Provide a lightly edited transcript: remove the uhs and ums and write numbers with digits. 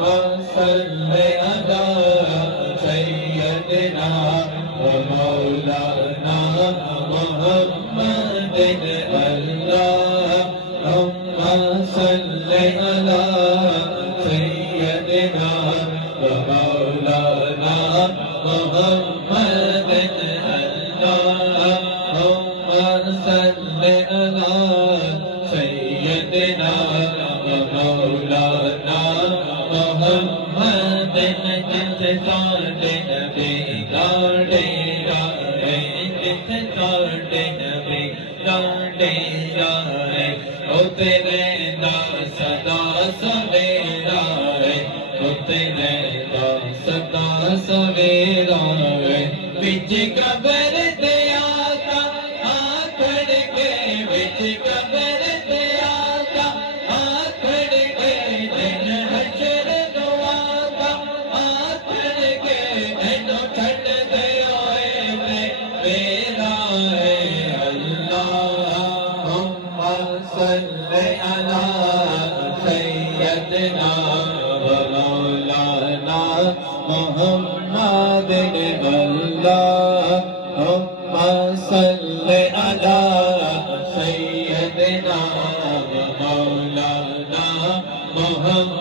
सल्ले अला सय्यदना व मौलाना मुहम्मदिन अल्लाहुम्मा सल्ले अला सय्यदना व मौलाना मुहम्मदिन अल्लाहुम्मा सल्ले अला सय्यदना व मौलाना मुहम्मदिन जिथे साडे नबी लाडे यारे जिथे साडे नबी लाडे यारे ओ तेरे दा सदा सवेरा है ओ तेरे दा सदा सवेरा है विच कबर दे आका आखड़ के विच कबर दे आका आखड़ के दिन हशर दुआका आखड़ के एनो छड़ दे ओए मेरा है अल्लाहुम्मा सल्ले अला सय्यदना व मौलाना मुहम्मदिन अल्लाहुम्मा सल्ले अला सय्यदना व मौलाना मुहम्मद